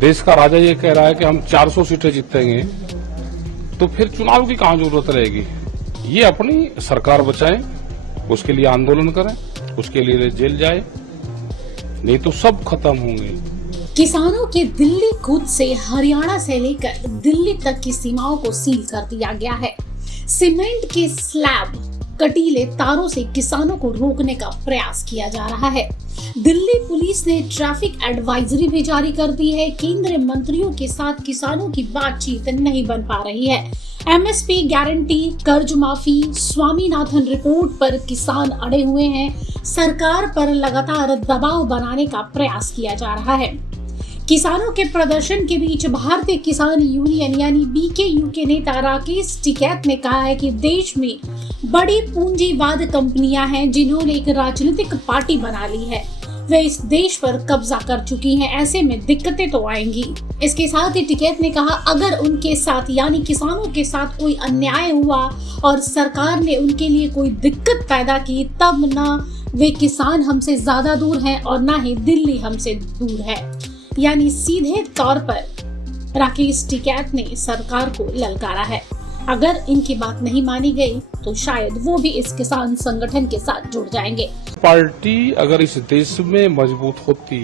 देश का राजा ये कह रहा है कि हम 400 सीटें जीतेंगे, तो फिर चुनाव की कहां जरूरत रहेगी। ये अपनी सरकार बचाएं, उसके लिए आंदोलन करें, उसके लिए जेल जाए, नहीं तो सब खत्म होंगे। किसानों के दिल्ली कूच से हरियाणा से लेकर दिल्ली तक की सीमाओं को सील कर दिया गया है। सीमेंट के स्लैब, कटीले तारों से किसानों को रोकने का प्रयास किया जा रहा है। दिल्ली पुलिस ने ट्रैफिक एडवाइजरी भी जारी कर दी है। केंद्रीय मंत्रियों के साथ किसानों की बातचीत नहीं बन पा रही है। एमएसपी गारंटी, कर्ज माफी, स्वामीनाथन रिपोर्ट पर किसान अड़े हुए हैं। सरकार पर लगातार दबाव बनाने का प्रयास किया जा रहा है। किसानों के प्रदर्शन के बीच भारतीय किसान यूनियन यानी बीकेयू के नेता राकेश टिकैत ने कहा है कि देश में बड़ी पूंजीवाद कंपनियां हैं जिन्होंने एक राजनीतिक पार्टी बना ली है। वे इस देश पर कब्जा कर चुकी हैं, ऐसे में दिक्कतें तो आएंगी। इसके साथ ही टिकैत ने कहा, अगर उनके साथ यानी किसानों के साथ कोई अन्याय हुआ और सरकार ने उनके लिए कोई दिक्कत पैदा की, तब न वे किसान हमसे ज्यादा दूर हैं और न ही दिल्ली हमसे दूर है। यानी सीधे तौर पर राकेश टिकैत ने सरकार को ललकारा है। अगर इनकी बात नहीं मानी गई तो शायद वो भी इस किसान संगठन के साथ जुड़ जाएंगे। पार्टी अगर इस देश में मजबूत होती,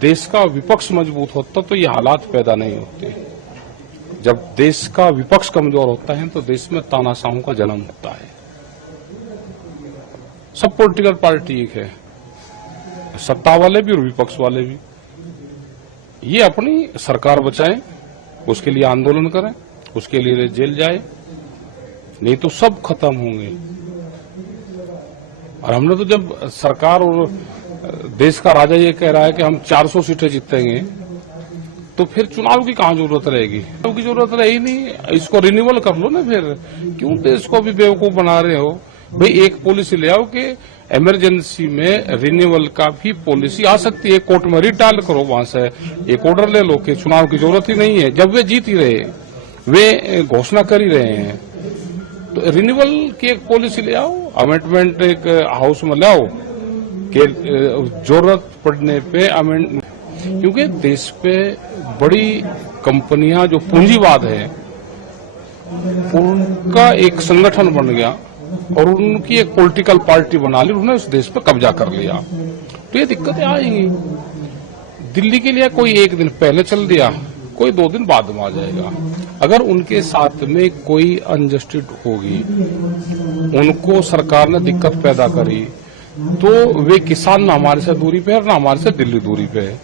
देश का विपक्ष मजबूत होता, तो ये हालात पैदा नहीं होते। जब देश का विपक्ष कमजोर होता है तो देश में तानाशाहों का जन्म होता है। सब पॉलिटिकल पार्टी एक है, सत्ता वाले भी और विपक्ष वाले भी। ये अपनी सरकार बचाएं, उसके लिए आंदोलन करें, उसके लिए जेल जाए, नहीं तो सब खत्म होंगे। और हमने तो जब सरकार और देश का राजा ये कह रहा है कि हम 400 सीटें जीतेंगे, तो फिर चुनाव की कहां जरूरत रहेगी। चुनाव की जरूरत रही नहीं, इसको रिन्यूअल कर लो ना। फिर क्यों देश को भी बेवकूफ बना रहे हो भाई। एक पॉलिसी ले आओ कि इमरजेंसी में रिन्यूअल का भी पॉलिसी आ सकती है। कोर्ट में रिटायल करो, वहां से एक ऑर्डर ले लो कि चुनाव की जरूरत ही नहीं है। जब वे जीत ही रहे, वे घोषणा कर ही रहे हैं, तो रिन्यूअल की एक पॉलिसी ले आओ, अमेंडमेंट एक हाउस में ले आओ कि जरूरत पड़ने पे अमेंडमेंट। क्योंकि देश पे बड़ी कंपनियां जो पूंजीवाद है उनका एक संगठन बन गया और उनकी एक पॉलिटिकल पार्टी बना ली, उन्होंने उस देश पर कब्जा कर लिया, तो ये दिक्कतें आएंगी। दिल्ली के लिए कोई एक दिन पहले चल दिया, कोई 2 दिन बाद में आ जाएगा। अगर उनके साथ में कोई अनजस्टिस होगी, उनको सरकार ने दिक्कत पैदा करी, तो वे किसान ना हमारे से दूरी पे है ना हमारे से दिल्ली दूरी पे है,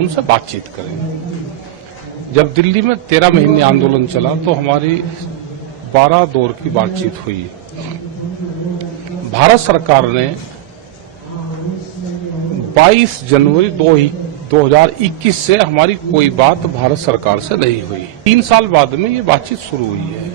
उनसे बातचीत करें। जब दिल्ली में 13 महीने आंदोलन चला तो हमारी 12 दौर की बातचीत हुई। भारत सरकार ने 22 जनवरी 2021 से हमारी कोई बात भारत सरकार से नहीं हुई। 3 साल बाद में ये बातचीत शुरू हुई है।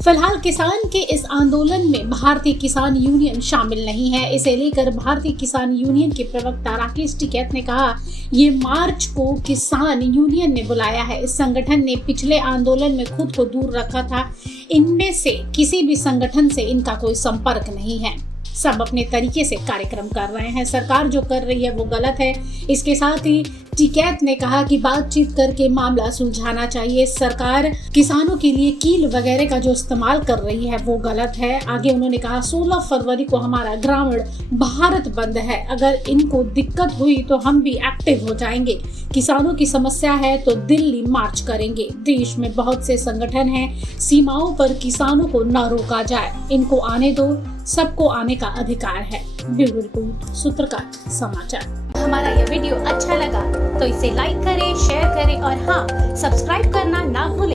फिलहाल किसान के इस आंदोलन में भारतीय किसान यूनियन शामिल नहीं है। इसे लेकर भारतीय किसान यूनियन के प्रवक्ता राकेश टिकैत ने कहा, ये मार्च को किसान यूनियन ने बुलाया है। इस संगठन ने पिछले आंदोलन में खुद को दूर रखा था। इनमें से किसी भी संगठन से इनका कोई संपर्क नहीं है। सब अपने तरीके से कार्यक्रम कर रहे हैं। सरकार जो कर रही है वो गलत है। इसके साथ ही टिकैत ने कहा कि बातचीत करके मामला सुलझाना चाहिए। सरकार किसानों के लिए कील वगैरह का जो इस्तेमाल कर रही है वो गलत है। आगे उन्होंने कहा, 16 फरवरी को हमारा ग्रामीण भारत बंद है। अगर इनको दिक्कत हुई तो हम भी एक्टिव हो जाएंगे। किसानों की समस्या है तो दिल्ली मार्च करेंगे। देश में बहुत से संगठन हैं, सीमाओं पर किसानों को न रोका जाए। इनको आने दो, सबको आने का अधिकार है। ब्यूरो रिपोर्ट, सूत्रकार समाचार। हमारा यह वीडियो अच्छा लगा तो इसे लाइक करें, शेयर करें और हाँ, सब्सक्राइब करना ना भूलें।